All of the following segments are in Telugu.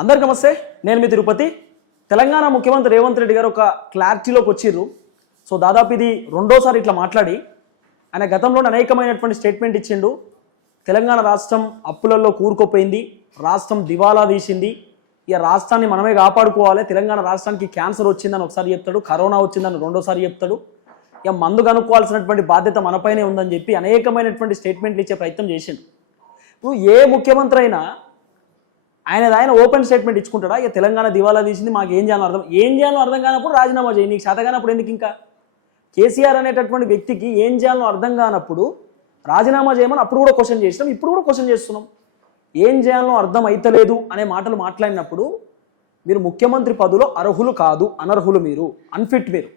అందరికీ నమస్తే. నేను మీ తిరుపతి. తెలంగాణ ముఖ్యమంత్రి రేవంత్ రెడ్డి గారు ఒక క్లారిటీలోకి వచ్చిర్రు. సో దాదాపు ఇది రెండోసారి ఇట్లా మాట్లాడి ఆయన గతంలో అనేకమైనటువంటి స్టేట్మెంట్ ఇచ్చిండు. తెలంగాణ రాష్ట్రం అప్పులలో కూరుకుపోయింది, రాష్ట్రం దివాలా తీసింది, ఇక రాష్ట్రాన్ని మనమే కాపాడుకోవాలి, తెలంగాణ రాష్ట్రానికి క్యాన్సర్ వచ్చిందని ఒకసారి చెప్తాడు, కరోనా వచ్చిందని రెండోసారి చెప్తాడు, ఇక మందు కనుక్కోవాల్సినటువంటి బాధ్యత మనపైనే ఉందని చెప్పి అనేకమైనటువంటి స్టేట్మెంట్లు ఇచ్చే ప్రయత్నం చేసిండు. ఇప్పుడు ఏ ముఖ్యమంత్రి అయినా ఆయన ఓపెన్ స్టేట్మెంట్ ఇచ్చుకుంటాడా? ఇక తెలంగాణ దివాలా తీసింది, మాకు ఏం చేయాలో అర్థం కానప్పుడు రాజీనామా చేయి, నీకు చేత కానప్పుడు ఎందుకు? ఇంకా కేసీఆర్ అనేటటువంటి వ్యక్తికి ఏం చేయాలో అర్థం కానప్పుడు రాజీనామా చేయమని అప్పుడు కూడా క్వశ్చన్ చేసినాం, ఇప్పుడు కూడా క్వశ్చన్ చేస్తున్నాం. ఏం చేయాలో అర్థం అయితలేదు అనే మాటలు మాట్లాడినప్పుడు మీరు ముఖ్యమంత్రి పదవిలో అర్హులు కాదు, అనర్హులు, మీరు అన్ఫిట్ మీరు.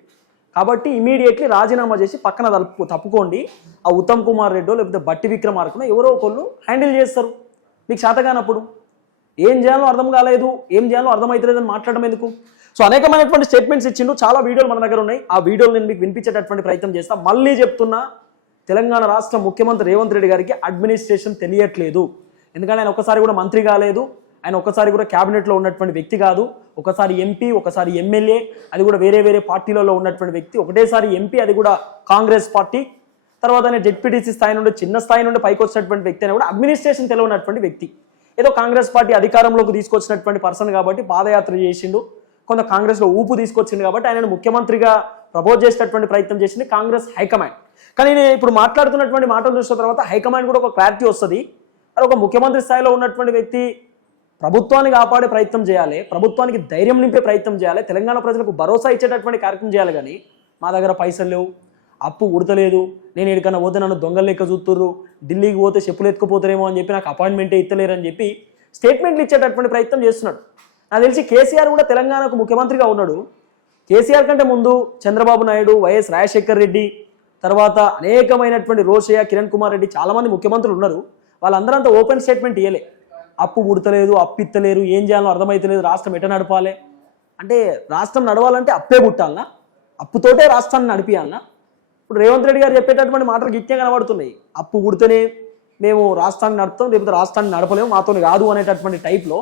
కాబట్టి ఇమీడియట్లీ రాజీనామా చేసి పక్కన తప్పుకోండి. ఆ ఉత్తమ్ కుమార్ రెడ్డో లేకపోతే బట్టి విక్రమార్కనో ఎవరో ఒకళ్ళు హ్యాండిల్ చేస్తారు. మీకు చేత కానప్పుడు ఏం చేయాలో అర్థం కాలేదు, ఏం చేయాలో అర్థం అవుతలేదని మాట్లాడడం ఎందుకు? సో అనేకమైనటువంటి స్టేట్మెంట్స్ ఇచ్చిండు, చాలా వీడియోలు మన దగ్గర ఉన్నాయి. ఆ వీడియోలు నేను మీకు వినిపించేటటువంటి ప్రయత్నం చేస్తా. మళ్ళీ చెప్తున్నా, తెలంగాణ రాష్ట్ర ముఖ్యమంత్రి రేవంత్ రెడ్డి గారికి అడ్మినిస్ట్రేషన్ తెలియట్లేదు. ఎందుకంటే ఆయన ఒక్కసారి కూడా మంత్రి కాలేదు, ఆయన ఒక్కసారి కూడా క్యాబినెట్లో ఉన్నటువంటి వ్యక్తి కాదు. ఒకసారి ఎంపీ, ఒకసారి ఎమ్మెల్యే, అది కూడా వేరే వేరే పార్టీలలో ఉన్నటువంటి వ్యక్తి. ఒకటేసారి ఎంపీ, అది కూడా కాంగ్రెస్ పార్టీ. తర్వాత ఆయన జెడ్పీటీసీ స్థాయి నుండి, చిన్న స్థాయి నుండి పైకి వచ్చినటువంటి వ్యక్తి అయినా కూడా అడ్మినిస్ట్రేషన్ తెలియనటువంటి వ్యక్తి. ఏదో కాంగ్రెస్ పార్టీ అధికారంలోకి తీసుకొచ్చినటువంటి పర్సన్ కాబట్టి పాదయాత్ర చేసిండు, కొంత కాంగ్రెస్లో ఊపు తీసుకొచ్చిండు కాబట్టి ఆయనను ముఖ్యమంత్రిగా ప్రపోజ్ చేసేటటువంటి ప్రయత్నం చేసింది కాంగ్రెస్ హైకమాండ్. కానీ నేను ఇప్పుడు మాట్లాడుతున్నటువంటి మాటలు చూసిన తర్వాత హైకమాండ్ కూడా ఒక క్లారిటీ వస్తుంది. అది ఒక ముఖ్యమంత్రి స్థాయిలో ఉన్నటువంటి వ్యక్తి ప్రభుత్వాన్ని కాపాడే ప్రయత్నం చేయాలి, ప్రభుత్వానికి ధైర్యం నింపే ప్రయత్నం చేయాలి, తెలంగాణ ప్రజలకు భరోసా ఇచ్చేటటువంటి కార్యక్రమం చేయాలి. కానీ మా దగ్గర పైసలు లేవు, అప్పు ఉడతలేదు, నేను ఎక్కడికన్నా పోతే నన్ను దొంగలు లెక్క చూస్తుర్రు, ఢిల్లీకి పోతే చెప్పులు ఎత్తుకుపోతారేమో అని చెప్పి నాకు అపాయింట్మెంటే ఇస్తలేరని చెప్పి స్టేట్మెంట్లు ఇచ్చేటటువంటి ప్రయత్నం చేస్తున్నాడు. నాకు తెలిసి కేసీఆర్ కూడా తెలంగాణకు ముఖ్యమంత్రిగా ఉన్నాడు. కేసీఆర్ కంటే ముందు చంద్రబాబు నాయుడు, వైఎస్ రాజశేఖర్ రెడ్డి, తర్వాత అనేకమైనటువంటి రోషయ్య, కిరణ్ కుమార్ రెడ్డి, చాలామంది ముఖ్యమంత్రులు ఉన్నారు. వాళ్ళందరూ అంతా ఓపెన్ స్టేట్మెంట్ ఇవ్వలే. అప్పు పుడతలేదు, అప్పు ఇత్తలేరు, ఏం చేయాలో అర్థమవుతలేదు, రాష్ట్రం ఎట నడపాలి అంటే, రాష్ట్రం నడవాలంటే అప్పే పుట్టాలనా? అప్పుతోటే రాష్ట్రాన్ని నడిపియాలనా? ఇప్పుడు రేవంత్ రెడ్డి గారు చెప్పేటటువంటి మాటలు గిట్టే కనబడుతున్నాయి. అప్పు పుడితేనే మేము రాష్ట్రాన్ని నడుపుతాం, లేకపోతే రాష్ట్రాన్ని నడపలేము, మాతో కాదు అనేటటువంటి టైప్లో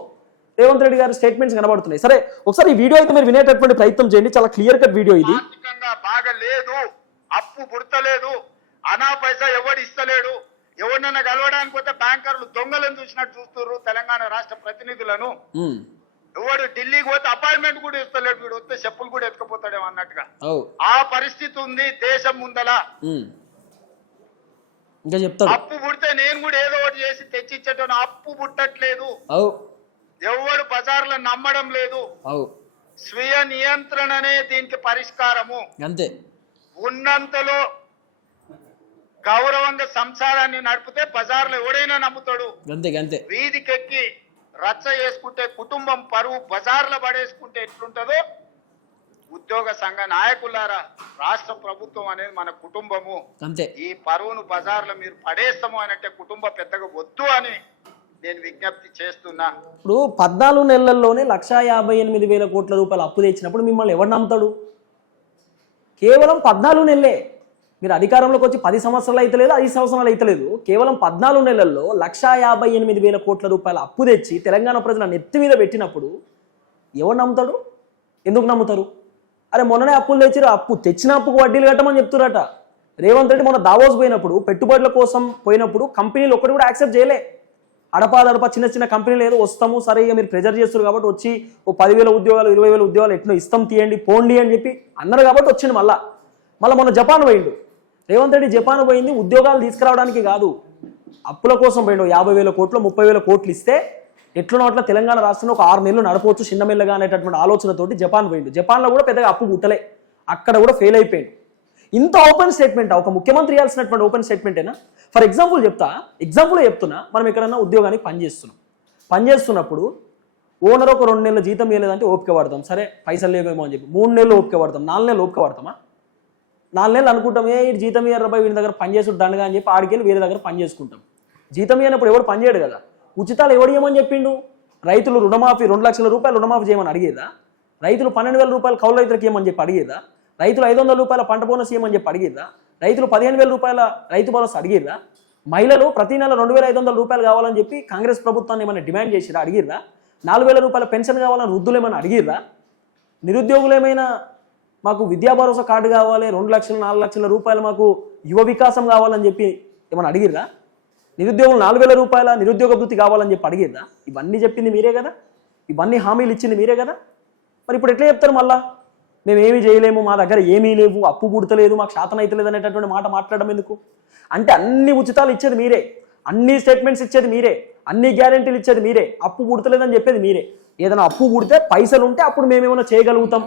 రేవంత్ రెడ్డి గారి స్టేట్మెంట్స్ కనబడుతున్నాయి. సరే, ఒకసారి ఈ వీడియో అయితే మీరు వినేటటువంటి ప్రయత్నం చేయండి. చాలా క్లియర్ కట్ వీడియో ఇది. బాగా లేదు, అప్పు పుడతలేదు, అనా పైసా ఎవడు ఇస్తలేడు, ఎవరినైనా కలవడానికి పోతే బ్యాంకర్లు దొంగలను చూసినట్టు చూస్తున్నారు తెలంగాణ రాష్ట్ర ప్రతినిధులను. ఎవడు ఢిల్లీకి పోతే అపాయింట్మెంట్ కూడా ఇస్తలేడు, వీడు వస్తే చెప్పులు కూడా ఎత్తుకుపోతాడేమో అన్నట్టుగా ఆ పరిస్థితి ఉంది దేశం ముందల. ఇంకా చెప్తాడు, అప్పు పుడితే నేను కూడా ఏదో ఒకటి చేసి తెచ్చిచ్చేటోను, అప్పు పుట్టట్లేదు, ఎవడు బజార్లో నమ్మడం లేదు, స్వీయ నియంత్రణనే దీనికి పరిష్కారము. అంతే, ఉన్నంతలో గౌరవంగా సంసారాన్ని నడిపితే బజార్లో ఎవడైనా నమ్ముతాడు. అంతే, వీధికెక్కి రచ్చ చేసుకుంటే కుటుంబం పరువు బజార్లో పడేసుకుంటే ఎట్లుంటదో, ఉద్యోగ సంఘ నాయకులారా, రాష్ట్ర ప్రభుత్వం అనేది మన కుటుంబము, అంతే. ఈ పరువును బజార్లో మీరు పడేస్తాము అని అంటే కుటుంబ పెద్దగా వద్దు అని నేను విజ్ఞప్తి చేస్తున్నా. ఇప్పుడు 14 నెలల్లోనే 1,58,000 కోట్ల రూపాయలు అప్పు తెచ్చినప్పుడు మిమ్మల్ని ఎవరు నమ్ముతాడు? కేవలం 14 నెలలే. మీరు అధికారంలోకి వచ్చి 10 సంవత్సరాలు అయితే లేదు, 5 సంవత్సరాలు అయితే లేదు. కేవలం 14 నెలల్లో 1,58,000 కోట్ల రూపాయల అప్పు తెచ్చి తెలంగాణ ప్రజల నెత్తి మీద పెట్టినప్పుడు ఎవరు నమ్ముతాడు? ఎందుకు నమ్ముతారు? అరే మొన్ననే అప్పులు తెచ్చిరు, అప్పు తెచ్చిన అప్పుకు వడ్డీలు కట్టమని చెప్తురట. రేవంత్ రెడ్డి మొన్న దావోస్ పోయినప్పుడు, పెట్టుబడుల కోసం పోయినప్పుడు కంపెనీలు ఒక్కటి కూడా యాక్సెప్ట్ చేయలే. అడపా చిన్న చిన్న కంపెనీలు ఏదో వస్తాము, సరే ఇక మీరు ప్రెజర్ చేస్తారు కాబట్టి వచ్చి ఓ 10,000 ఉద్యోగాలు 20,000 ఉద్యోగాలు ఎట్లా ఇస్తాం, తీయండి పోండి అని చెప్పి అన్నారు కాబట్టి వచ్చింది. మళ్ళీ మొన్న జపాన్ పోయిండు రేవంత్ రెడ్డి. జపాన్ పోయింది ఉద్యోగాలు తీసుకురావడానికి కాదు, అప్పుల కోసం పోయిండు. 50,000 కోట్లు 30,000 కోట్లు ఇస్తే ఎట్లనో అట్లా తెలంగాణ రాష్ట్రంలో ఒక 6 నెలలు నడపవచ్చు చిన్నమెల్లగా అనేటటువంటి ఆలోచనతోటి జపాన్ పోయిండు. జపాన్లో కూడా పెద్దగా అప్పు పుట్టలే, అక్కడ కూడా ఫెయిల్ అయిపోయింది. ఇంత ఓపెన్ స్టేట్మెంట్ ఒక ముఖ్యమంత్రి ఇవ్వాల్సినటువంటి ఓపెన్ స్టేట్మెంటేనా? ఫర్ ఎగ్జాంపుల్ చెప్తున్నా, మనం ఎక్కడన్నా ఉద్యోగానికి పనిచేస్తున్నప్పుడు ఓనర్ ఒక 2 నెలల జీతం ఇవ్వలేదంటే ఓపిక పడతాం, సరే పైసలు లేవేమో అని చెప్పి. 3 నెలలు ఓపిక పడతాం, 4 నెలలు ఓపిక పడతామా? 4 నెలలు అనుకుంటాం, ఈ జీతం ఇయ్యారు వీడి దగ్గర పనిచేసుడు దండగా అని చెప్పి ఆడికెళ్ళి వేరే దగ్గర పని చేసుకుంటాం. జీతం ఇవ్వనప్పుడు ఎవడు పనిచేయడు కదా. ఉచితాలు ఎవడు ఇవ్వమని చెప్పిండు? రైతులు రుణమాఫీ 2 లక్షల రూపాయలు రుణమాఫీ చేయమని అడిగేదా? రైతులు 12,000 రూపాయలు కౌలు రైతులకు ఇవ్వమని చెప్పి అడిగేదా? రైతులు 500 రూపాయల పంట బోనస్ ఇవ్వమని చెప్పి అడిగేదా? రైతులు 15,000 రూపాయల రైతు భరోసా అడిగిర్రా? మహిళలు ప్రతి నెల 2,500 రూపాయలు కావాలని చెప్పి కాంగ్రెస్ ప్రభుత్వాన్ని ఏమైనా డిమాండ్ చేసిరా? అడిగిర్రా? 4,000 రూపాయల పెన్షన్ కావాలని వృద్ధులు ఏమైనా అడిగిర్రా? నిరుద్యోగులు ఏమైనా మాకు విద్యా భరోసా కార్డు కావాలి, 2 లక్షలు 4 లక్షల రూపాయలు మాకు యువ వికాసం కావాలని చెప్పి ఏమైనా అడిగిర్రా? నిరుద్యోగులు 4,000 రూపాయల నిరుద్యోగ వృత్తి కావాలని చెప్పి అడిగిర్రా? ఇవన్నీ చెప్పింది మీరే కదా, ఇవన్నీ హామీలు ఇచ్చింది మీరే కదా. మరి ఇప్పుడు ఎట్లా చెప్తారు మళ్ళా మేము ఏమీ చేయలేము, మా దగ్గర ఏమీ లేవు, అప్పు పుడతలేదు, మాకు శాతం అవుతలేదు అనేటటువంటి మాట మాట్లాడడం ఎందుకు? అంటే అన్ని ఉచితాలు ఇచ్చేది మీరే, అన్ని స్టేట్మెంట్స్ ఇచ్చేది మీరే, అన్ని గ్యారెంటీలు ఇచ్చేది మీరే, అప్పు పుడతలేదని చెప్పేది మీరే. ఏదైనా అప్పు పుడితే పైసలు ఉంటే అప్పుడు మేమేమైనా చేయగలుగుతాం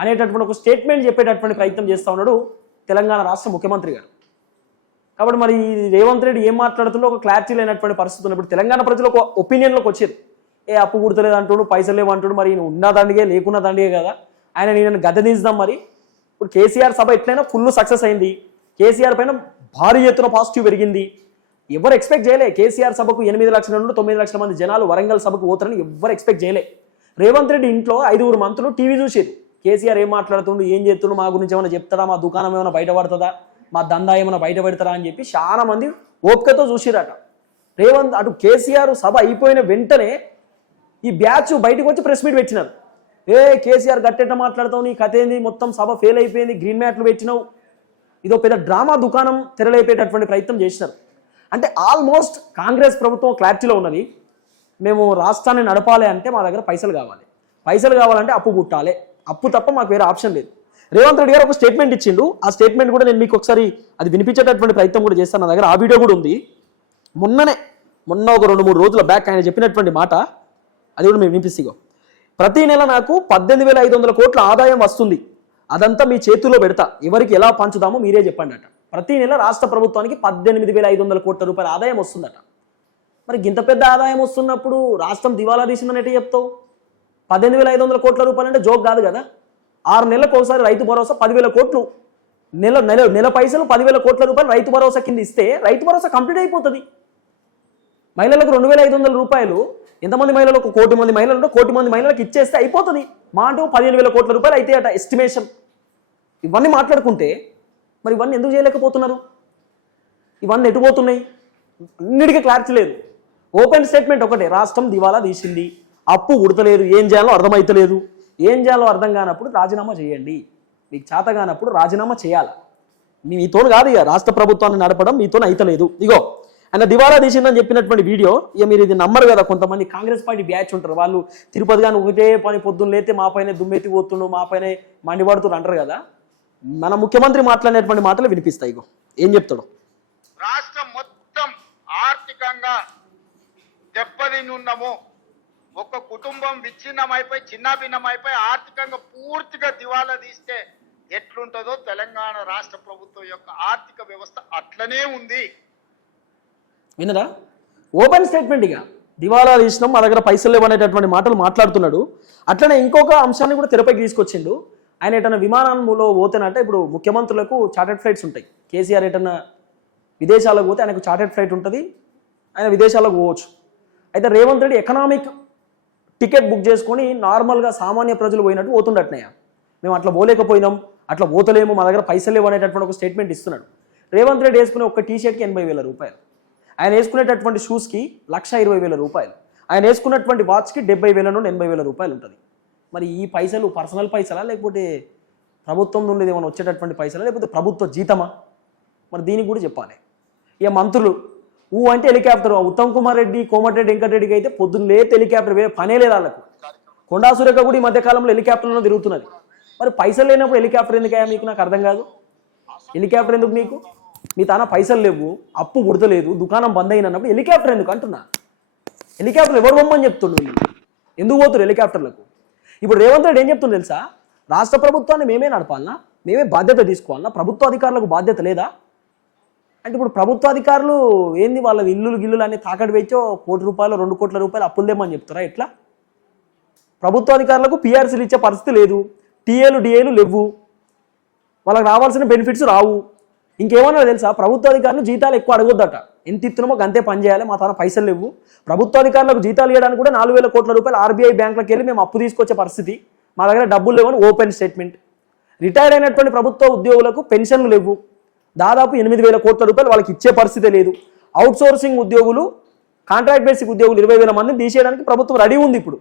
అనేటటువంటి ఒక స్టేట్మెంట్ చెప్పేటటువంటి ప్రయత్నం చేస్తూ ఉన్నాడు తెలంగాణ రాష్ట్ర ముఖ్యమంత్రి గారు. కాబట్టి మరి రేవంత్ రెడ్డి ఏం మాట్లాడుతుందో ఒక క్లారిటీ లేనటువంటి పరిస్థితి ఉన్నప్పుడు తెలంగాణ ప్రజలు ఒక ఒపీనియన్లోకి వచ్చారు. అప్పు పుడతలేదు అంటుడు, పైసలు లేవు అంటుడు, మరి ఉన్న దండిగే లేకున్న దండిగే కదా, ఆయన నేను గద్దె దించుదాం. మరి ఇప్పుడు కేసీఆర్ సభ ఎట్లయినా ఫుల్ సక్సెస్ అయింది, కేసీఆర్ పైన భారీ ఎత్తున పాజిటివ్ పెరిగింది. ఎవరు ఎక్స్పెక్ట్ చేయలే కేసీఆర్ సభకు 8 లక్షల నుండి 9 లక్షల మంది జనాలు వరంగల్ సభకు పోతారని ఎవరు ఎక్స్పెక్ట్ చేయలే. రేవంత్ రెడ్డి ఇంట్లో 5 మంత్రులు టీవీ చూసేది, కేసీఆర్ ఏం మాట్లాడుతుండు, ఏం చేస్తుండు, మా గురించి ఏమైనా చెప్తారా, మా దుకాణం ఏమైనా బయటపడుతుందా, మా దందా ఏమైనా బయట పెడతారా అని చెప్పి చాలా మంది ఓపికతో చూసిరట. రేవంత్ అటు కేసీఆర్ సభ అయిపోయిన వెంటనే ఈ బ్యాచ్ బయటకు వచ్చి ప్రెస్ మీట్ పెట్టినారు. కేసీఆర్ గట్టెట్ట మాట్లాడతావు, నీ కథ ఏంది, మొత్తం సభ ఫెయిల్ అయిపోయింది, గ్రీన్ మ్యాట్లు పెట్టినావు, ఇదో పెద్ద డ్రామా దుకాణం తెరలేపేటటువంటి ప్రయత్నం చేసినారు. అంటే ఆల్మోస్ట్ కాంగ్రెస్ ప్రభుత్వం క్లారిటీలో ఉన్నది, మేము రాష్ట్రాన్ని నడపాలి అంటే మా దగ్గర పైసలు కావాలి, పైసలు కావాలంటే అప్పు పుట్టాలి, అప్పు తప్ప మాకు వేరే ఆప్షన్ లేదు. రేవంత్ రెడ్డి గారు ఒక స్టేట్మెంట్ ఇచ్చిండు, ఆ స్టేట్మెంట్ కూడా నేను మీకు ఒకసారి అది వినిపించేటటువంటి ప్రయత్నం కూడా చేస్తాను. నా దగ్గర ఆ వీడియో కూడా ఉంది. మొన్న ఒక 2-3 రోజుల బ్యాక్ ఆయన చెప్పినటువంటి మాట, అది కూడా మేము వినిపిస్తాం. ప్రతి నెల నాకు 18,500 కోట్ల ఆదాయం వస్తుంది, అదంతా మీ చేతుల్లో పెడతా, ఎవరికి ఎలా పంచుదామో మీరే చెప్పండి అట. ప్రతి నెల రాష్ట్ర ప్రభుత్వానికి 18,500 కోట్ల రూపాయల ఆదాయం వస్తుందట. మరి ఇంత పెద్ద ఆదాయం వస్తున్నప్పుడు రాష్ట్రం దివాలా తీసిందని ఎట్లా చెప్తావు? 18,500 కోట్ల రూపాయలు అంటే జోక్ కాదు కదా. 6 నెలలకు ఒకసారి రైతు భరోసా 10,000 కోట్లు, నెల పైసలు 10,000 కోట్ల రూపాయలు రైతు భరోసా కింద ఇస్తే రైతు భరోసా కంప్లీట్ అయిపోతుంది. మహిళలకు 2,500 రూపాయలు, ఎంతమంది మహిళలు, 1 కోటి మంది మహిళలు ఉంటే 1 కోటి మంది మహిళలకు ఇచ్చేస్తే అయిపోతుంది. మా అంటూ 15,000 కోట్ల రూపాయలు అయితే అట ఎస్టిమేషన్. ఇవన్నీ మాట్లాడుకుంటే మరి ఇవన్నీ ఎందుకు చేయలేకపోతున్నారు? ఇవన్నీ ఎటుపోతున్నాయి? అన్నిటికీ క్లారిటీ లేదు. ఓపెన్ స్టేట్మెంట్ ఒకటే, రాష్ట్రం దివాలా తీసింది, అప్పు ఉడతలేదు, ఏం చేయాలో అర్థమవుతలేదు. ఏం చేయాలో అర్థం కానప్పుడు రాజీనామా చేయండి, మీకు చేత కానప్పుడు రాజీనామా చేయాలి. మీతో కాదు ఇక రాష్ట్ర ప్రభుత్వాన్ని నడపడం మీతో అయితలేదు. ఇగో ఆయన దివాలా తీసిందని చెప్పినటువంటి వీడియో, ఇక మీరు ఇది నమ్మరు కదా, కొంతమంది కాంగ్రెస్ పార్టీ బ్యాచ్ ఉంటారు, వాళ్ళు తిరుపతి కానీ ఒకటే పని పొద్దున్న లేతే మా పైన దుమ్మెత్తి పోతుండు, మా పైన మండిపడుతున్నారు అంటారు కదా. మన ముఖ్యమంత్రి మాట్లాడినటువంటి మాటలు వినిపిస్తాయి. ఇగో ఏం చెప్తాడు. రాష్ట్రం మొత్తం ఆర్థికంగా దెబ్బతిని ఉన్నాము, ఒక కుటుంబం విచ్ఛిన్నమైపోయి చిన్నాభిన్నమైపోయి ఆర్థికంగా పూర్తిగా దివాలా తీస్తే ఎట్లుంటుందో తెలంగాణ రాష్ట్ర ప్రభుత్వం యొక్క ఆర్థిక వ్యవస్థ అట్లనే ఉంది. వినరా? ఓపెన్ స్టేట్మెంట్, ఇక దివాలా తీసినాం, మా దగ్గర పైసలు లేవనేటటువంటి మాటలు మాట్లాడుతున్నాడు. అట్లనే ఇంకొక అంశాన్ని కూడా తెరపైకి తీసుకొచ్చిండు. ఆయన ఎటన్నా విమానంలో పోతేనంటే, ఇప్పుడు ముఖ్యమంత్రులకు చార్టెడ్ ఫ్లైట్స్ ఉంటాయి, కేసీఆర్ ఎటన్నా విదేశాలకు పోతే ఆయనకు చార్టెడ్ ఫ్లైట్ ఉంటుంది, ఆయన విదేశాలకు పోవచ్చు. అయితే Revanth Reddy economic ticket book చేసుకొని నార్మల్గా సామాన్య ప్రజలు పోయినట్టు పోతుండట్నయ్య, మేము అట్లా పోలేకపోయినాం, అట్లా పోతలేము, మా దగ్గర పైసలు లేవు అనేటటువంటి ఒక స్టేట్మెంట్ ఇస్తున్నాడు. రేవంత్ రెడ్డి వేసుకునే ఒక టీషర్ట్కి 80,000 రూపాయలు, ఆయన వేసుకునేటటువంటి షూస్కి 1,20,000 రూపాయలు, ఆయన వేసుకున్నటువంటి వాచ్కి 70,000 నుండి 80,000 రూపాయలు ఉంటుంది. మరి ఈ పైసలు పర్సనల్ పైసలా, లేకపోతే ప్రభుత్వం నుండి ఏమైనా వచ్చేటటువంటి పైసలా, లేకపోతే ప్రభుత్వ జీతమా? మరి దీనికి కూడా చెప్పాలి. ఇక మంత్రులు అంటే హెలికాప్టర్, ఉత్తమ్ కుమార్ రెడ్డి, కోమటిరెడ్డి వెంకటరెడ్డికి అయితే పొద్దున్నే హెలికాప్టర్ వేరే పనే లేదు వాళ్ళకు. కొండా సురేఖ కూడా ఈ మధ్యకాలంలో హెలికాప్టర్లో తిరుగుతున్నది. మరి పైసలు లేనప్పుడు హెలికాప్టర్ ఎందుకయ్యా మీకు? నాకు అర్థం కాదు. హెలికాప్టర్ ఎందుకు మీకు? మీ తాన పైసలు లేవు, అప్పు పుడతలేదు, దుకాణం బంద్ అయినప్పుడు హెలికాప్టర్ ఎందుకు అంటున్నా? హెలికాప్టర్ ఎవరు బొమ్మని చెప్తుండ్రు, ఎందుకు పోతున్నారు హెలికాప్టర్లకు? ఇప్పుడు రేవంత్ రెడ్డి ఏం చెప్తుంది తెలుసా? రాష్ట్ర ప్రభుత్వాన్ని మేమే నడపాలన్నా, మేమే బాధ్యత తీసుకోవాలన్నా, ప్రభుత్వ అధికారులకు బాధ్యత లేదా అంటే ఇప్పుడు ప్రభుత్వ అధికారులు ఏంది, వాళ్ళ ఇల్లులు అన్ని తాకట్టు పెంచో 1 కోటి రూపాయలు 2 కోట్ల రూపాయలు అప్పులేమని చెప్తారా? ఎట్లా? ప్రభుత్వ అధికారులకు పిఆర్సీలు ఇచ్చే పరిస్థితి లేదు, టీఏలు డిఏలు లేవు, వాళ్ళకి రావాల్సిన బెనిఫిట్స్ రావు. ఇంకేమన్నా తెలుసా? ప్రభుత్వ అధికారులు జీతాలు ఎక్కువ అడగొద్దట, ఎంత ఇస్తున్నామో అంతే పని చేయాలి, మా తన పైసలు లేవు. ప్రభుత్వ అధికారులకు జీతాలు ఇవ్వడానికి కూడా 4,000 కోట్ల రూపాయలు ఆర్బీఐ బ్యాంకులకు వెళ్ళి మేము అప్పు తీసుకొచ్చే పరిస్థితి, మా దగ్గర డబ్బులు లేవని ఓపెన్ స్టేట్మెంట్. రిటైర్ అయినటువంటి ప్రభుత్వ ఉద్యోగులకు పెన్షన్లు లేవు, దాదాపు 8,000 కోట్ల రూపాయలు వాళ్ళకి ఇచ్చే పరిస్థితి లేదు. అవుట్ సోర్సింగ్ ఉద్యోగులు, కాంట్రాక్ట్ బేసిక్ ఉద్యోగులు 20,000 మందిని తీసేయడానికి ప్రభుత్వం రెడీ ఉంది. ఇప్పుడు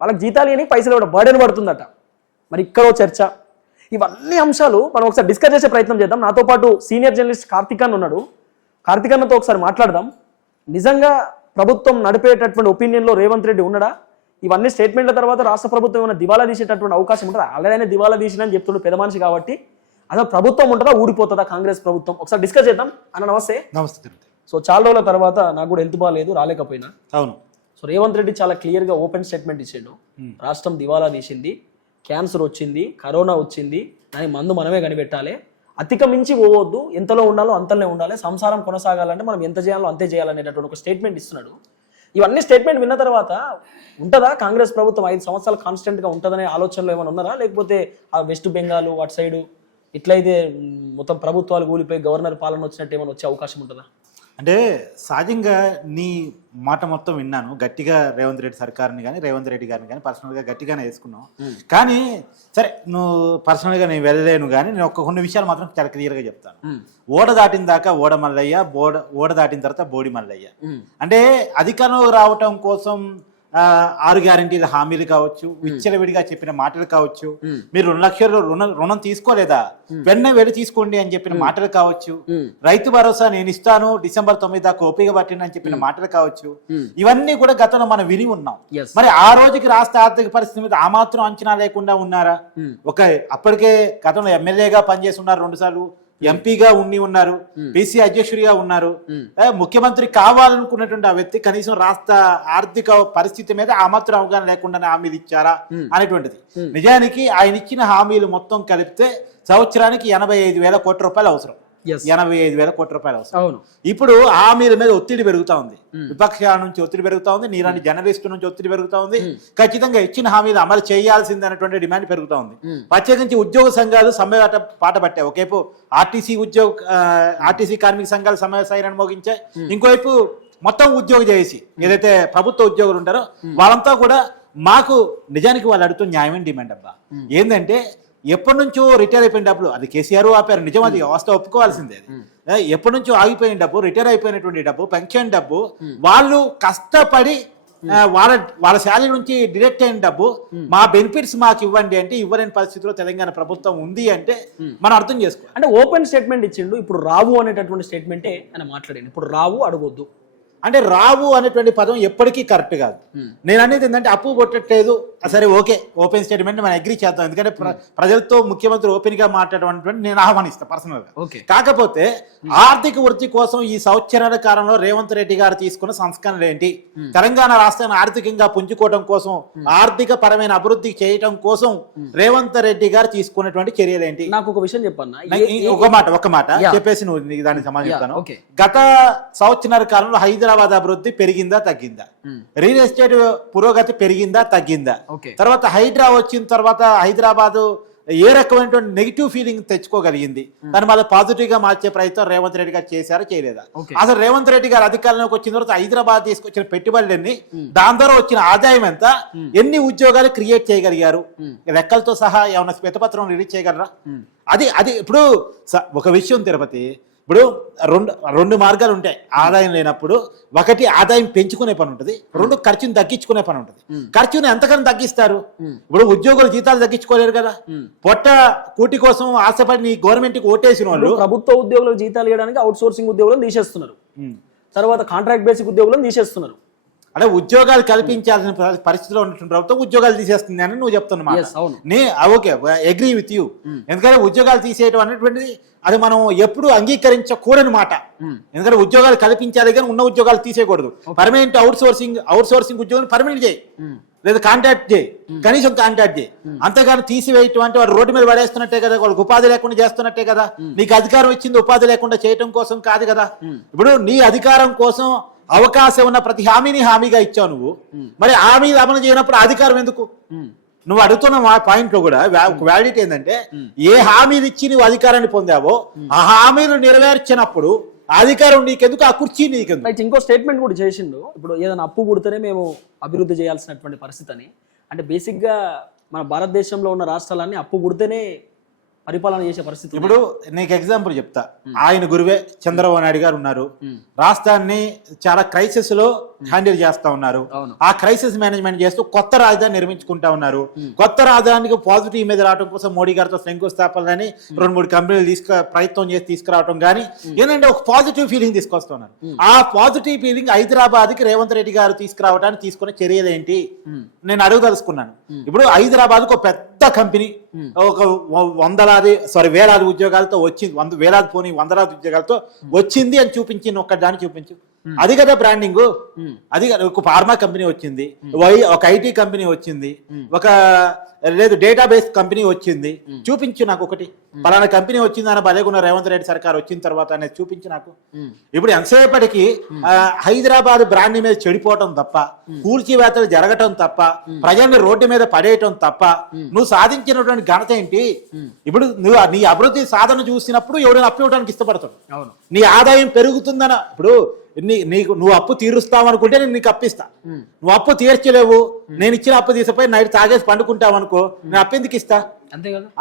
వాళ్ళకి జీతాలు అని పైసలు కూడా బర్డెన్ పడుతుందట. మరి ఇక్కడ చర్చ, ఇవన్నీ అంశాలు మనం ఒకసారి డిస్కస్ చేసే ప్రయత్నం చేద్దాం. నాతో పాటు సీనియర్ జర్నలిస్ట్ కార్తిక్ అన్న ఉన్నాడు. కార్తిక్ అన్నతో ఒకసారి మాట్లాడదాం. నిజంగా ప్రభుత్వం నడిపేటటువంటి ఒపీనియన్లో రేవంత్ రెడ్డి ఉన్నాడా? ఇవన్నీ స్టేట్మెంట్ల తర్వాత రాష్ట్ర ప్రభుత్వం ఏమైనా దివాలా తీసేటటువంటి అవకాశం ఉంటుందా? ఆల్రెడీ దివాలా తీసినని చెప్తుండే పెద్ద మనిషి కాబట్టి అసలు ప్రభుత్వం ఉంటుందా, ఊడిపోతుందా కాంగ్రెస్ ప్రభుత్వం? ఒకసారి డిస్కస్ చేద్దాం. అన్న నమస్తే. నమస్తే. సో చాలా రోజుల తర్వాత నాకు కూడా హెల్త్ బాగాలేదు, రాలేకపోయినా. అవును. సో రేవంత్ రెడ్డి చాలా క్లియర్గా ఓపెన్ స్టేట్మెంట్ ఇచ్చాడు. రాష్ట్రం దివాలా తీసింది, క్యాన్సర్ వచ్చింది, కరోనా వచ్చింది, దాని మందు మనమే కనిపెట్టాలి, అతికమించి పోవద్దు, ఎంతలో ఉండాలో అంతలోనే ఉండాలి, సంసారం కొనసాగాలంటే మనం ఎంత చేయాలో అంతే చేయాలనేటటువంటి ఒక స్టేట్మెంట్ ఇస్తున్నాడు. ఇవన్నీ స్టేట్మెంట్ విన్న తర్వాత ఉంటుందా కాంగ్రెస్ ప్రభుత్వం 5 సంవత్సరాలు కాన్స్టెంట్గా ఉంటుందనే ఆలోచనలో ఏమైనా ఉన్నారా? లేకపోతే ఆ వెస్ట్ బెంగాల్ అటు సైడు ఇట్లయితే మొత్తం ప్రభుత్వాలు కూలిపోయి గవర్నర్ పాలన వచ్చినట్టు ఏమైనా వచ్చే అవకాశం ఉంటుందా? అంటే సహజంగా నీ మాట మొత్తం విన్నాను. గట్టిగా రేవంత్ రెడ్డి సర్కార్ని కానీ రేవంత్ రెడ్డి గారిని కానీ పర్సనల్గా గట్టిగానే వేసుకున్నావు. కానీ సరే, నువ్వు పర్సనల్గా నేను వెళ్ళలేను, కానీ నేను కొన్ని విషయాలు మాత్రం చాలా క్లియర్గా చెప్తాను. ఓడ దాటిన దాకా ఓడ మల్లయ్య, ఓడ దాటిన తర్వాత బోడి మల్లయ్య. అంటే అధికారంలో రావటం కోసం 6 గ్యారెంటీల హామీలు కావచ్చు, విచ్చలవిడిగా చెప్పిన మాటలు కావచ్చు, మీరు 2 లక్షల రుణం తీసుకోలేదా, వెంటనే వెళ్ళి తీసుకోండి అని చెప్పిన మాటలు కావచ్చు, రైతు భరోసా నేను ఇస్తాను డిసెంబర్ 9 దాకా ఓపిక పట్టిన అని చెప్పిన మాటలు కావచ్చు, ఇవన్నీ కూడా గతంలో మనం విని ఉన్నాం. మరి ఆ రోజుకి రాష్ట్ర ఆర్థిక పరిస్థితి మీద ఆ మాత్రం అంచనా లేకుండా ఉన్నారా? అప్పటికే గతంలో ఎమ్మెల్యేగా పనిచేసి ఉన్నారు, 2 సార్లు ఎంపీగా ఉన్నారు, పిసి అధ్యక్షుడిగా ఉన్నారు, ముఖ్యమంత్రి కావాలనుకున్నటువంటి ఆ వ్యక్తి కనీసం రాష్ట్ర ఆర్థిక పరిస్థితి మీద ఆ మాత్రం అవగాహన లేకుండా హామీలు ఇచ్చారా అనేటువంటిది. నిజానికి ఆయన ఇచ్చిన హామీలు మొత్తం కలిపితే సంవత్సరానికి 85,000 కోట్ల రూపాయలు అవసరం. 85,000 కోట్ల రూపాయలు అవసరం. ఇప్పుడు హామీల మీద ఒత్తిడి పెరుగుతా ఉంది, విపక్షాల నుంచి ఒత్తిడి పెరుగుతా ఉంది, నీలాంటి జర్నలిస్టు నుంచి ఒత్తిడి పెరుగుతా ఉంది. ఖచ్చితంగా ఇచ్చిన హామీలు అమలు చేయాల్సింది అనేటువంటి డిమాండ్ పెరుగుతా ఉంది. ప్రత్యేకించి ఉద్యోగ సంఘాలు సమ్మె పాట పట్టాయి. ఒకవైపు ఆర్టీసీ కార్మిక సంఘాలు సమ్మె సైరన్ మోగించాయి, ఇంకోవైపు మొత్తం ఉద్యోగం చేసి ఏదైతే ప్రభుత్వ ఉద్యోగులు ఉంటారో వాళ్ళంతా కూడా మాకు నిజానికి వాళ్ళు అడుగుతున్న న్యాయమైన డిమాండ్ అబ్బా ఏంటంటే, ఎప్పటి నుంచో రిటైర్ అయిపోయిన డబ్బులు, అది కేసీఆర్ ఆపారు, నిజం, అది వాస్తవం, ఒప్పుకోవాల్సిందే. అది ఎప్పటి నుంచో ఆగిపోయిన డబ్బు, రిటైర్ అయిపోయినటువంటి డబ్బు, పెన్షన్ డబ్బు, వాళ్ళు కష్టపడి వాళ్ళ శాలరీ నుంచి డిడక్ట్ అయిన డబ్బు మా బెనిఫిట్స్ మాకు ఇవ్వండి అంటే ఇవ్వలేని పరిస్థితిలో తెలంగాణ ప్రభుత్వం ఉంది అంటే మనం అర్థం చేసుకోవాలి. అంటే ఓపెన్ స్టేట్మెంట్ ఇచ్చిండు, ఇప్పుడు రావు అనేటటువంటి స్టేట్మెంటే ఆయన మాట్లాడాను. ఇప్పుడు రావు అడగొద్దు అంటే రావు అనేటువంటి పదం ఎప్పటికీ కరెక్ట్ కాదు. నేను అనేది ఏంటంటే అప్పు కొట్టట్లేదు, సరే ఓకే, ఓపెన్ స్టేట్మెంట్ మనం అగ్రీ చేద్దాం, ఎందుకంటే ప్రజలతో ముఖ్యమంత్రి ఓపెన్ గా మాట్లాడడం నేను ఆహ్వానిస్తాను పర్సనల్ గా. కాకపోతే ఆర్థిక వృద్ధి కోసం ఈ సంవత్సరాల కాలంలో రేవంత్ రెడ్డి గారు తీసుకున్న సంస్కరణలు ఏంటి, తెలంగాణ రాష్ట్రాన్ని ఆర్థికంగా పుంజుకోవడం కోసం, ఆర్థిక పరమైన అభివృద్ధి చేయడం కోసం రేవంత్ రెడ్డి గారు తీసుకున్నటువంటి చర్యలు ఏంటి? నాకు ఒక విషయం చెప్పన్నా, ఒక మాట చెప్పేసి నువ్వు దానికి సమాధానం చెప్తాను. గత సంవత్సరాల కాలంలో హైదరాబాద్ అభివృద్ధి పెరిగిందా తగ్గిందా? రియల్ ఎస్టేట్ పురోగతి పెరిగిందా తగ్గిందా? తర్వాత హైడ్రా వచ్చిన తర్వాత హైదరాబాద్ ఏ రకమైనటువంటి నెగిటివ్ ఫీలింగ్ తెచ్చుకోగలిగింది, దాని మళ్ళీ పాజిటివ్ గా మార్చే ప్రయత్నం రేవంత్ రెడ్డి గారు చేశారా చేయలేదా? అసలు రేవంత్ రెడ్డి గారు అధికారంలోకి వచ్చిన తర్వాత హైదరాబాద్ తీసుకొచ్చిన పెట్టుబడులన్నీ, దాని ద్వారా వచ్చిన ఆదాయం ఎంత, ఎన్ని ఉద్యోగాలు క్రియేట్ చేయగలిగారు, లెక్కలతో సహా ఏమన్నా శ్వేతపత్రం రిలీజ్ చేయగలరా? అది ఇప్పుడు ఒక విషయం తిరుపతి, ఇప్పుడు రెండు మార్గాలు ఉంటాయి ఆదాయం లేనప్పుడు. ఒకటి ఆదాయం పెంచుకునే పని ఉంటుంది, 2 ఖర్చుని తగ్గించుకునే పని ఉంటుంది. ఖర్చుని ఎంతకన్నా తగ్గిస్తారు? ఇప్పుడు ఉద్యోగులు జీతాలు తగ్గించుకోలేరు కదా, పొట్ట కూటి కోసం ఆశపడి గవర్నమెంట్ కి ఓటేసిన వాళ్ళు ప్రభుత్వ ఉద్యోగులకు జీతాలు ఇవ్వడానికి అవుట్ సోర్సింగ్ ఉద్యోగులను తీసేస్తున్నారు, తర్వాత కాంట్రాక్ట్ బేసిక్ ఉద్యోగులను తీసేస్తున్నారు. అంటే ఉద్యోగాలు కల్పించాల్సిన పరిస్థితిలో ఉన్నటువంటి ప్రభుత్వం ఉద్యోగాలు తీసేస్తుంది అని నువ్వు చెప్తున్నా. Okay, agree with you. ఎందుకంటే ఉద్యోగాలు తీసేయడం అనేటువంటిది అది మనం ఎప్పుడు అంగీకరించకూడని మాట. ఎందుకంటే ఉద్యోగాలు కల్పించాలి కానీ ఉన్న ఉద్యోగాలు తీసేయకూడదు. పర్మనెంట్ అవుట్ సోర్సింగ్ ఉద్యోగాలు పర్మనెంట్ చేయి, లేదా కాంట్రాక్ట్ చేయి, కనీసం కాంట్రాక్ట్ చేయి. అంతేగాని తీసివేయటం అంటే వాడు రోడ్డు మీద పడేస్తున్నట్టే కదా, వాళ్ళకి ఉపాధి లేకుండా చేస్తున్నట్టే కదా. నీకు అధికారం ఇచ్చింది ఉపాధి లేకుండా చేయటం కోసం కాదు కదా. ఇప్పుడు నీ అధికారం కోసం అవకాశం ఉన్న ప్రతి హామీని హామీగా ఇచ్చావు నువ్వు, మరి హామీలు అమలు చేయనప్పుడు అధికారం ఎందుకు? నువ్వు అడుగుతున్న మా పాయింట్ లో కూడా ఒక వ్యాలిడిటీ ఏంటంటే, ఏ హామీలు ఇచ్చి నువ్వు అధికారాన్ని పొందావో ఆ హామీలు నెరవేర్చినప్పుడు అధికారం నీకెందుకు, ఆ కుర్చీ నీకెందుకు? ఇంకో స్టేట్మెంట్ కూడా చేసిండు, ఇప్పుడు ఏదైనా అప్పు పుడితేనే మేము అభివృద్ధి చేయాల్సినటువంటి పరిస్థితి అని. అంటే బేసిక్ గా మన భారతదేశంలో ఉన్న రాష్ట్రాలన్నీ అప్పు పుడితేనే పరిపాలన చేసే పరిస్థితి ఉంది. ఇప్పుడు నీకు ఎగ్జాంపుల్ చెప్తా. ఆయన గురువే చంద్రబాబు నాయుడు గారు ఉన్నారు. రాష్ట్రాన్ని చాలా క్రైసిస్ లో హ్యాండిల్ చేస్తా ఉన్నారు. అవును. ఆ క్రైసిస్ మేనేజ్మెంట్ చేస్తూ కొత్త రాజధాని నిర్మించుకుంటా ఉన్నారు. కొత్త రాజధానికి పాజిటివ్ ఇమేజ్ రావడం కోసం మోడీ గారితో శంకుస్థాపన కానీ 2-3 కంపెనీలు ప్రయత్నం చేసి తీసుకురావడం కానీ ఏంటంటే ఒక పాజిటివ్ ఫీలింగ్ తీసుకొస్తున్నారు. ఆ పాజిటివ్ ఫీలింగ్ హైదరాబాద్ కి రేవంత్ రెడ్డి గారు తీసుకురావడానికి తీసుకునే చర్యలు ఏంటి నేను అడుగుదలుచుకున్నాను. ఇప్పుడు హైదరాబాద్ కు ఒక పెద్ద కంపెనీ ఒక వేలాది ఉద్యోగాలతో వచ్చింది, వందలాది ఉద్యోగాలతో వచ్చింది అని చూపించింది. ఒక్కదాన్ని చూపించు. అది కదా బ్రాండింగ్. అది ఒక ఫార్మా కంపెనీ వచ్చింది, ఒక ఐటీ కంపెనీ వచ్చింది, లేదు డేటాబేస్ కంపెనీ వచ్చింది. చూపించు నాకు ఒకటి. పలానా కంపెనీ వచ్చింది అని బలేగున్న రేవంత్ రెడ్డి సర్కార్ వచ్చిన తర్వాత అనేది చూపించు నాకు. ఇప్పుడు ఎంతసేపటికి హైదరాబాద్ బ్రాండ్ మీద చెడిపోవటం తప్ప, కూల్చివేతలు జరగటం తప్ప, ప్రజల్ని రోడ్డు మీద పడేయటం తప్ప నువ్వు సాధించినటువంటి ఘనత ఏంటి? ఇప్పుడు నువ్వు నీ అభివృద్ధి సాధన చూసినప్పుడు ఎవరైనా అప్పు ఇవ్వడానికి ఇష్టపడతాడు. నీ ఆదాయం పెరుగుతుందన ఇప్పుడు నువ్వు అప్పు తీరుస్తావనుకుంటే నేను నీకు అప్పిస్తా. నువ్వు అప్పు తీర్చలేవు, నేను ఇచ్చిన అప్పు తీసిపోయి నైట్ తాగేసి పండుకుంటావు అనుకో, నేను అప్పు ఎందుకు ఇస్తా?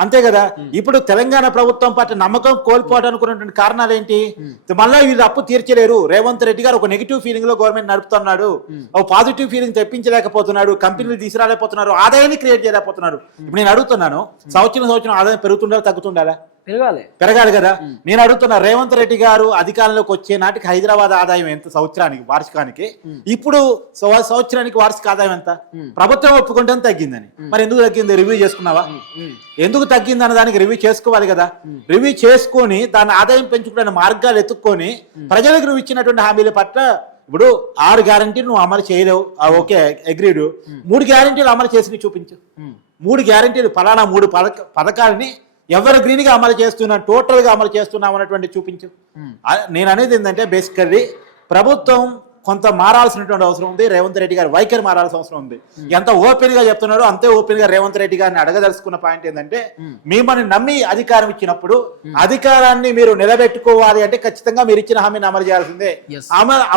అంతే కదా. ఇప్పుడు తెలంగాణ ప్రభుత్వం పట్ల నమ్మకం కోల్పోవడానికి కారణాలు ఏంటి? మళ్ళీ వీళ్ళు అప్పు తీర్చలేరు. రేవంత్ రెడ్డి గారు ఒక నెగిటివ్ ఫీలింగ్ లో గవర్నమెంట్ నడుపుతున్నాడు, ఒక పాజిటివ్ ఫీలింగ్ తెప్పించలేకపోతున్నాడు, కంపెనీలు తీసుకురాలేకపోతున్నారు, ఆదాయాన్ని క్రియేట్ చేయలేకపోతున్నారు. ఇప్పుడు నేను అడుగుతున్నాను, సంవత్సరం ఆదాయం పెరుగుతుండాలా తగ్గుతుండాలా? పెరగాలి కదా. నేను అడుగుతున్నా, రేవంత్ రెడ్డి గారు అధికారంలోకి వచ్చే నాటికి హైదరాబాద్ ఆదాయం ఎంత సంవత్సరానికి వార్షికానికి? ఇప్పుడు సంవత్సరానికి వార్షిక ఆదాయం ఎంత? ప్రభుత్వం ఒప్పుకుంటే తగ్గిందని. మరి ఎందుకు తగ్గింది? రివ్యూ చేసుకున్నావా? ఎందుకు తగ్గింది అన్న దానికి రివ్యూ చేసుకోవాలి కదా. రివ్యూ చేసుకొని దాని ఆదాయం పెంచుకునే మార్గాలు ఎత్తుక్కొని ప్రజలకు నువ్వు ఇచ్చినటువంటి హామీల పట్ల ఇప్పుడు 6 గ్యారంటీలు నువ్వు అమలు చేయలేవు, ఓకే అగ్రీడ్. 3 గ్యారంటీలు అమలు చేసి చూపించు. 3 గ్యారంటీలు ఫలానా 3 పథకాలని ఎవరు గ్రీన్ గా అమలు చేస్తున్నా, టోటల్ గా అమలు చేస్తున్నాం అన్నటువంటి చూపించు. నేను అనేది ఏంటంటే బేసికల్లీ ప్రభుత్వం కొంత మారాల్సినటువంటి అవసరం ఉంది. రేవంత్ రెడ్డి గారు వైఖరి మారాల్సిన అవసరం ఉంది. ఎంత ఓపెన్ గా చెప్తున్నాడో అంతే ఓపెన్ గా రేవంత్ రెడ్డి గారిని అడగదలుచుకున్న పాయింట్ ఏంటంటే, మిమ్మల్ని నమ్మి అధికారం ఇచ్చినప్పుడు అధికారాన్ని మీరు నిలబెట్టుకోవాలి అంటే ఖచ్చితంగా మీరు ఇచ్చిన హామీని అమలు చేయాల్సిందే.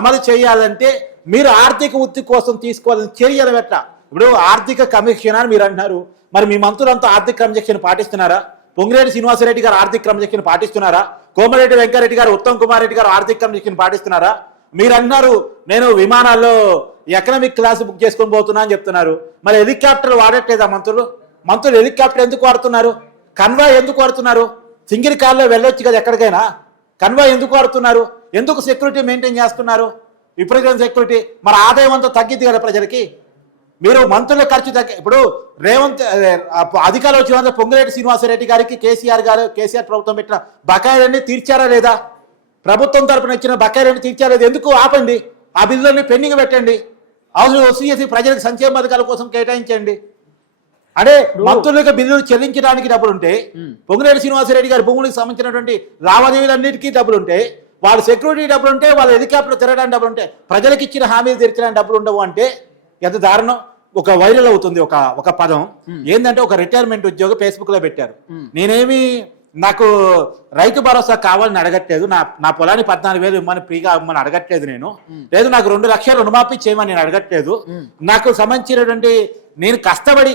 అమలు చేయాలంటే మీరు ఆర్థిక వృద్ధి కోసం తీసుకోవాల్సిన చర్యలు పెట్ట. ఇప్పుడు ఆర్థిక క్రమశిక్షణ అని మీరు అంటున్నారు, మరి మీ మంత్రులంతా ఆర్థిక క్రమశిక్షణ పాటిస్తున్నారా? పొంగిరెడ్డి శ్రీనివాసరెడ్డి గారు ఆర్థిక క్రమశిక్షణ పాటిస్తున్నారా? కోమరెడ్డి వెంకరెడ్డి గారు, ఉత్తమ్ కుమార్ రెడ్డి గారు ఆర్థిక క్రమశిక్షణ పాటిస్తున్నారా? మీరు అన్నారు నేను విమానాల్లో ఎకనామిక్ క్లాస్ బుక్ చేసుకొని పోతున్నా అని చెప్తున్నారు. మరి హెలికాప్టర్ వాడట్లేదా మంత్రులు? హెలికాప్టర్ ఎందుకు వాడుతున్నారు? కన్వాయ్ ఎందుకు వాడుతున్నారు? సింగిల్ కార్లో వెళ్ళొచ్చు కదా ఎక్కడికైనా. కన్వాయ్ ఎందుకు వాడుతున్నారు? ఎందుకు సెక్యూరిటీ మెయింటైన్ చేస్తున్నారు? విపరీతమైన సెక్యూరిటీ. మరి ఆదాయం అంతా తగ్గిద్ది కదా ప్రజలకి. మీరు మంత్రుల ఖర్చు ఇప్పుడు రేవంత్ అధికారులు వచ్చిన పొంగిరెడ్డి శ్రీనివాసరెడ్డి గారికి కేసీఆర్ ప్రభుత్వం పెట్టిన బకాయిలన్నీ తీర్చారా లేదా? ప్రభుత్వం తరపున ఇచ్చిన బకాయిలన్నీ తీర్చారా లేదా? ఎందుకు ఆపండి? ఆ బిల్లులన్నీ పెండింగ్ పెట్టండి. అవసరం వసూలు చేసి ప్రజలకు సంక్షేమ పథకాల కోసం కేటాయించండి. అదే మంత్రులకు బిల్లులు చెల్లించడానికి డబ్బులుంటే, పొంగిరెడ్డి శ్రీనివాసరెడ్డి గారి భూములకు సంబంధించినటువంటి లావాదేవీలన్నిటికీ డబ్బులుంటే, వాళ్ళ సెక్యూరిటీ డబ్బులుంటే, వాళ్ళ హెలికాప్టర్ తిరగడానికి డబ్బులుంటే, ప్రజలకు ఇచ్చిన హామీలు తీర్చడానికి డబ్బులు ఉండవు అంటే ఎంత దారుణం. ఒక వైరల్ అవుతుంది ఒక పదం ఏంటంటే, ఒక రిటైర్మెంట్ ఉద్యోగి ఫేస్బుక్ లో పెట్టారు, నాకు రైతు భరోసా కావాలని అడగట్లేదు, నా పొలాన్ని 14,000 ఇమ్మని ఫ్రీగా ఇమ్మని అడగట్లేదు, లేదు నాకు 2 లక్షలు రుణమాఫీ చేయమని నేను అడగట్లేదు, నాకు సంబంధించినటువంటి నేను కష్టపడి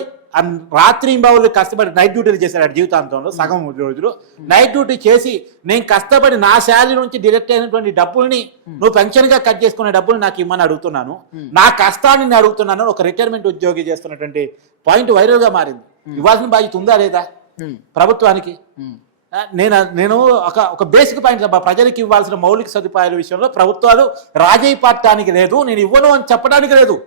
రాత్రి బావులు కష్టపడి నైట్ డ్యూటీలు చేశాడు జీవితాంతంలో సగం రోజులు నైట్ డ్యూటీ చేసి నేను కష్టపడి నా శాలరీ నుంచి డిడక్ట్ అయినటువంటి డబ్బుల్ని నువ్వు పెన్షన్ గా కట్ చేసుకునే డబ్బులు నాకు ఇమ్మని అడుగుతున్నాను, నా కష్టాన్ని నేను అడుగుతున్నాను. ఒక రిటైర్మెంట్ ఉద్యోగి చేస్తున్నటువంటి పాయింట్ వైరల్ గా మారింది. ఇవ్వాల్సిన బాధ్యత ఉందా లేదా ప్రభుత్వానికి? నేను ఒక బేసిక్ పాయింట్, ప్రజలకు ఇవ్వాల్సిన మౌలిక సదుపాయాల విషయంలో ప్రభుత్వాలు రాజీ పడటానికి లేదు, నేను ఇవ్వను అని చెప్పడానికి లేదు,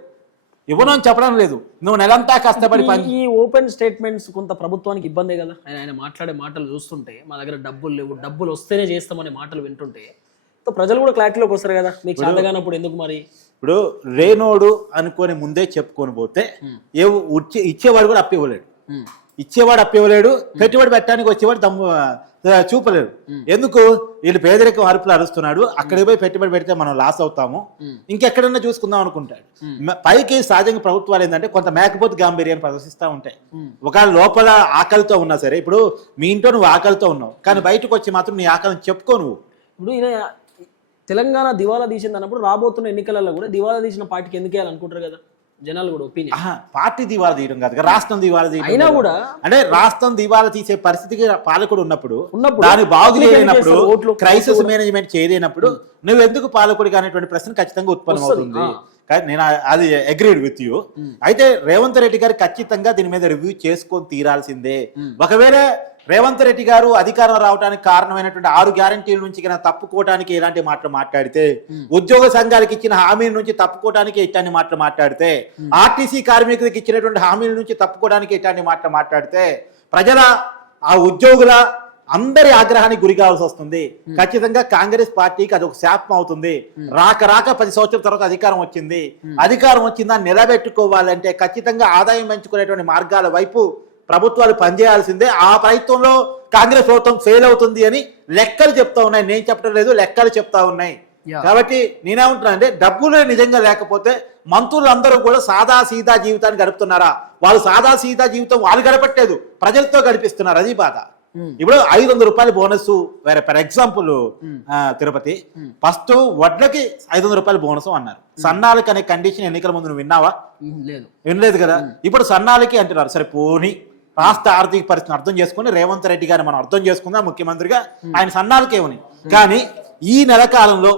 నువ్వు నెలంతా కష్టపడి ఈ ఓపెన్ స్టేట్మెంట్స్ కొంత ప్రభుత్వానికి ఇబ్బందే కదా. ఆయన మాట్లాడే మాటలు చూస్తుంటే మా దగ్గర డబ్బులు లేవు, డబ్బులు వస్తేనే చేస్తామనే మాటలు వింటుంటే ప్రజలు కూడా క్లారిటీలోకి వస్తారు కదా. మీకు చేతగానప్పుడు ఎందుకు మరి? ఇప్పుడు రేనోడు అనుకొని ముందే చెప్పుకొని పోతే ఇచ్చేవాడు కూడా అప్పివ్వలేడు, పెట్టుబడి పెట్టడానికి వచ్చేవాడు దమ్ము చూపలేడు. ఎందుకు? వీళ్ళు పేదరికం అరుపులు అరుస్తున్నాడు, అక్కడికి పోయి పెట్టుబడి పెడితే మనం లాస్ అవుతాము, ఇంకెక్కడన్నా చూసుకుందాం అనుకుంటాడు. పైకి సహజంగా ప్రభుత్వాలు ఏంటంటే కొంత మేకపోతే గాంభీర్యాన్ని ప్రదర్శిస్తూ ఉంటాయి. ఒక లోపల ఆకలితో ఉన్నా సరే, ఇప్పుడు మీ ఇంట్లో నువ్వు ఆకలితో ఉన్నావు కానీ బయటకు వచ్చి మాత్రం నీ ఆకలిని చెప్పుకో. నువ్వు ఇప్పుడు ఈయన తెలంగాణ దివాలా తీసింది అన్నప్పుడు రాబోతున్న ఎన్నికలలో కూడా దివాలా తీసిన పార్టీకి ఎందుకు వేయాలనుకుంటారు కదా. జనాలు కూడా ఒపీనియన్. పార్టీ దివాలా తీయడం కాదు, రాష్ట్రం దివాలా తీయడం అయినా కూడా అంటే రాష్ట్రం దివాలా తీసే పరిస్థితికి పాలకుడు ఉన్నప్పుడు ఉన్నప్పుడు దాన్ని బాగు చేయలేనప్పుడు ఓట్లు క్రైసిస్ మేనేజ్మెంట్ చేయలేనప్పుడు నువ్వు ఎందుకు పాలకుడిగా అనేటువంటి ప్రశ్న ఖచ్చితంగా ఉత్పన్నం అవుతుంది. నేను అది అగ్రీడ్ విత్ యూ. అయితే రేవంత్ రెడ్డి గారు ఖచ్చితంగా దీని మీద రివ్యూ చేసుకొని తీరాల్సిందే. ఒకవేళ రేవంత్ రెడ్డి గారు అధికారం రావడానికి కారణమైనటువంటి 6 గ్యారంటీల నుంచి కన్నా తప్పుకోవడానికి ఎలాంటి మాటలు మాట్లాడితే, ఉద్యోగ సంఘాలకు ఇచ్చిన హామీల నుంచి తప్పుకోవడానికి ఇట్లాంటి మాటలు మాట్లాడితే, ఆర్టీసీ కార్మికులకు ఇచ్చినటువంటి హామీల నుంచి తప్పుకోవడానికి ఇట్లాంటి మాటలు మాట్లాడితే ప్రజల ఆ ఉద్యోగుల అందరి ఆగ్రహానికి గురి కావాల్సి వస్తుంది. ఖచ్చితంగా కాంగ్రెస్ పార్టీకి అది ఒక శాపం అవుతుంది. రాక 10 సంవత్సరాల తర్వాత అధికారం వచ్చింది. అధికారం వచ్చిందా నిలబెట్టుకోవాలంటే ఖచ్చితంగా ఆదాయం పెంచుకునేటువంటి మార్గాల వైపు ప్రభుత్వాలు పనిచేయాల్సిందే. ఆ ప్రయత్నంలో కాంగ్రెస్ ప్రభుత్వం ఫెయిల్ అవుతుంది అని లెక్కలు చెప్తా ఉన్నాయి. నేను చెప్పడం లేదు, లెక్కలు చెప్తా ఉన్నాయి. కాబట్టి నేనేమంటున్నా అంటే డబ్బులు నిజంగా లేకపోతే మంత్రులు అందరూ కూడా సాదా సీదా జీవితాన్ని గడుపుతున్నారా? వాళ్ళు సాదా సీదా జీవితం వాళ్ళు గడపట్లేదు, ప్రజలతో గడిపిస్తున్నారు. అది బాధ. ఇప్పుడు 500 రూపాయల బోనస్ వేరే ఫర్ ఎగ్జాంపుల్ తిరుపతి ఫస్ట్ వడ్లకి 500 రూపాయల బోనస్ అన్నారు. సన్నాలకి అనే కండిషన్ ఎన్నికల ముందు నువ్వు విన్నావా? వినలేదు కదా. ఇప్పుడు సన్నాలకి అంటున్నారు. సరే పోనీ రాష్ట్ర ఆర్థిక పరిస్థితిని అర్థం చేసుకుని రేవంత్ రెడ్డి గారిని మనం అర్థం చేసుకుందాం ముఖ్యమంత్రిగా, ఆయన సన్నాలకి ఏమని. కానీ ఈ నెల కాలంలో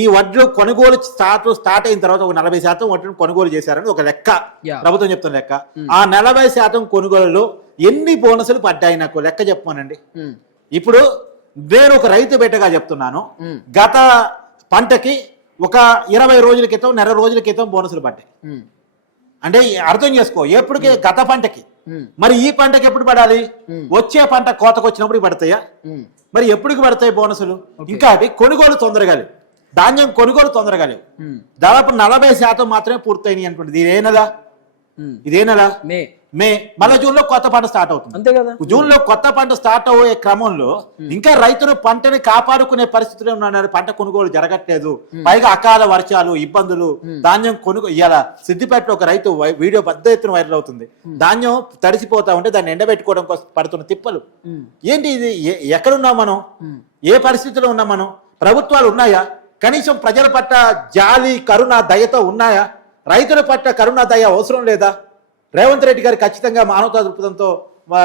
ఈ వడ్లు కొనుగోలు స్టార్ట్ అయిన తర్వాత ఒక 40% వడ్లను కొనుగోలు చేశారని ఒక లెక్క, ప్రభుత్వం చెప్తున్న లెక్క. ఆ 40% కొనుగోలులో ఎన్ని బోనసులు పడ్డాయి నాకు లెక్క చెప్పానండి. ఇప్పుడు నేను ఒక రైతు బిడ్డగా చెప్తున్నాను, గత పంటకి ఒక 20 రోజుల క్రితం, నెల రోజుల క్రితం బోనసులు పడ్డాయి. అంటే అర్థం చేసుకో, ఎప్పటికే గత పంటకి. మరి ఈ పంటకి ఎప్పుడు పడాలి? వచ్చే పంట కోతకు వచ్చినప్పుడు పడతాయా? మరి ఎప్పటికి పడతాయి బోనసులు? ఇంకా కొనుగోలు తొందరగా లేవు, ధాన్యం కొనుగోలు తొందరగా లేవు. దాదాపు 40% మాత్రమే పూర్తయినాయి అనుకోండి. ఇదే నెల మే, మళ్ళీ జూన్ లో కొత్త పంట స్టార్ట్ అవుతుంది. అంతే కదా. జూన్ లో కొత్త పంట స్టార్ట్ అయ్యే క్రమంలో ఇంకా రైతులు పంటని కాపాడుకునే పరిస్థితులు ఉన్నారు. పంట కొనుగోలు జరగట్లేదు. పైగా అకాల వర్షాలు, ఇబ్బందులు, ధాన్యం ఇవాళ సిద్దిపేటలో ఒక రైతు వీడియో పెద్ద ఎత్తున వైరల్ అవుతుంది. ధాన్యం తడిసిపోతా ఉంటే దాన్ని ఎండబెట్టుకోవడం కోసం పడుతున్న తిప్పలు ఏంటి? ఇది ఎక్కడున్నాం మనం? ఏ పరిస్థితిలో ఉన్నాం మనం? ప్రభుత్వాలు ఉన్నాయా? కనీసం ప్రజల పట్ల జాలి, కరుణ, దయతో ఉన్నాయా? రైతుల పట్ల కరుణ, దయ అవసరం లేదా? రేవంత్ రెడ్డి గారు ఖచ్చితంగా మానవతా దృక్పథంతో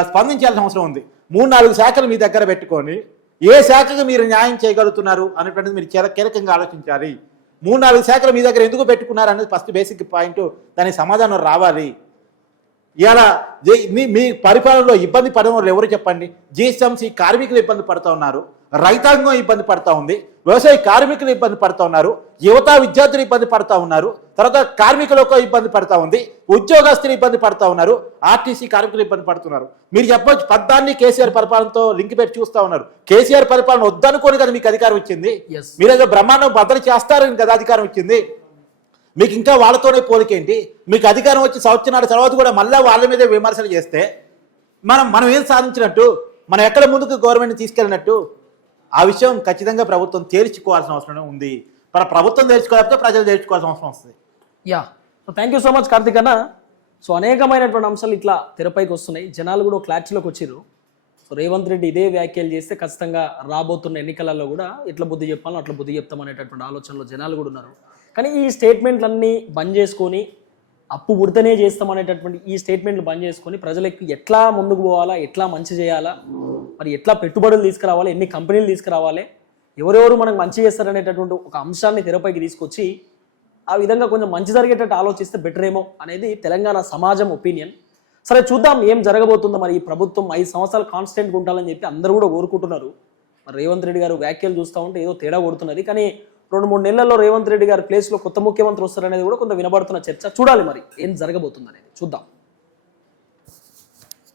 స్పందించాల్సిన అవసరం ఉంది. 3-4 శాఖలు మీ దగ్గర పెట్టుకొని ఏ శాఖకు మీరు న్యాయం చేయగలుగుతున్నారు అనేటువంటిది మీరు చాలా కీలకంగా ఆలోచించాలి. 3-4 శాఖలు మీ దగ్గర ఎందుకు పెట్టుకున్నారు అనేది ఫస్ట్ బేసిక్ పాయింట్, దానికి సమాధానం రావాలి. ఇలా మీ పరిపాలనలో ఇబ్బంది పడిన వాళ్ళు ఎవరు చెప్పండి? జిఎస్ఎంసీ కార్మికులు ఇబ్బంది పడుతూ ఉన్నారు, రైతాంగం ఇబ్బంది పడుతూ ఉంది, వ్యవసాయ కార్మికులు ఇబ్బంది పడుతూ ఉన్నారు, యువత విద్యార్థులు ఇబ్బంది పడుతూ ఉన్నారు, తర్వాత కార్మికులకు ఇబ్బంది పడుతూ ఉంది, ఉద్యోగస్తులు ఇబ్బంది పడుతూ ఉన్నారు, ఆర్టీసీ కార్మికులు ఇబ్బంది పడుతున్నారు. మీరు చెప్పొచ్చు పద్దాన్ని కేసీఆర్ పరిపాలనతో లింక్ పెట్టి చూస్తూ ఉన్నారు. కేసీఆర్ పరిపాలన వద్దనుకోని కదా మీకు అధికారం ఇచ్చింది. మీరేదో బ్రహ్మాండం భద్రత చేస్తారని కదా అధికారం ఇచ్చింది. మీకు ఇంకా వాళ్ళతోనే పోలికేంటి? మీకు అధికారం వచ్చి సంవత్సరాల తర్వాత కూడా మళ్ళీ వాళ్ళ మీదే విమర్శలు చేస్తే మనం ఏం సాధించినట్టు? మనం ఎక్కడ ముందుకు గవర్నమెంట్ని తీసుకెళ్ళినట్టు? ఆ విషయం ఖచ్చితంగా ప్రభుత్వం తేల్చుకోవాల్సిన అవసరం ఉంది. ప్రభుత్వం తేల్చుకోలేకపోతే ప్రజలు తేల్చుకోవాల్సిన అవసరం వస్తుంది. So thank you so much Karthik అన్న. సో అనేకమైనటువంటి అంశాలు ఇట్లా తెరపైకి వస్తున్నాయి, జనాలు కూడా క్లారిటీలోకి వచ్చిర్రు. సో రేవంత్ రెడ్డి ఇదే వ్యాఖ్యలు చేస్తే ఖచ్చితంగా రాబోతున్న ఎన్నికలలో కూడా ఎట్లా బుద్ధి చెప్పాలో అట్లా బుద్ధి చెప్తామనేటటువంటి ఆలోచనలో జనాలు కూడా ఉన్నారు. కానీ ఈ స్టేట్మెంట్లన్నీ బంద్ చేసుకొని, అప్పు ఉడితేనే చేస్తామనేటటువంటి ఈ స్టేట్మెంట్లు బంద్ చేసుకొని ప్రజలకు ఎట్లా ముందుకు పోవాలా, ఎట్లా మంచి చేయాలా, మరి ఎట్లా పెట్టుబడులు తీసుకురావాలి, ఎన్ని కంపెనీలు తీసుకురావాలి, ఎవరెవరు మనకు మంచి చేస్తారనేటటువంటి ఒక అంశాన్ని తెరపైకి తీసుకొచ్చి ఆ విధంగా కొంచెం మంచి జరిగేటట్టు ఆలోచిస్తే బెటర్ ఏమో అనేది తెలంగాణ సమాజం ఒపీనియన్. సరే చూద్దాం ఏం జరగబోతుందో. మరి ఈ ప్రభుత్వం 5 సంవత్సరాలు కాన్స్టెంట్గా ఉండాలని చెప్పి అందరూ కూడా కోరుకుంటున్నారు. మరి రేవంత్ రెడ్డి గారు వ్యాఖ్యలు చూస్తూ ఉంటే ఏదో తేడా కొడుతున్నది. కానీ 2-3 నెలల్లో రేవంత్ రెడ్డి గారి ప్లేస్లో కొత్త ముఖ్యమంత్రి వస్తారనేది కూడా కొంత వినబడుతున్న చర్చ. చూడాలి మరి ఏం జరగబోతుంది అనేది, చూద్దాం.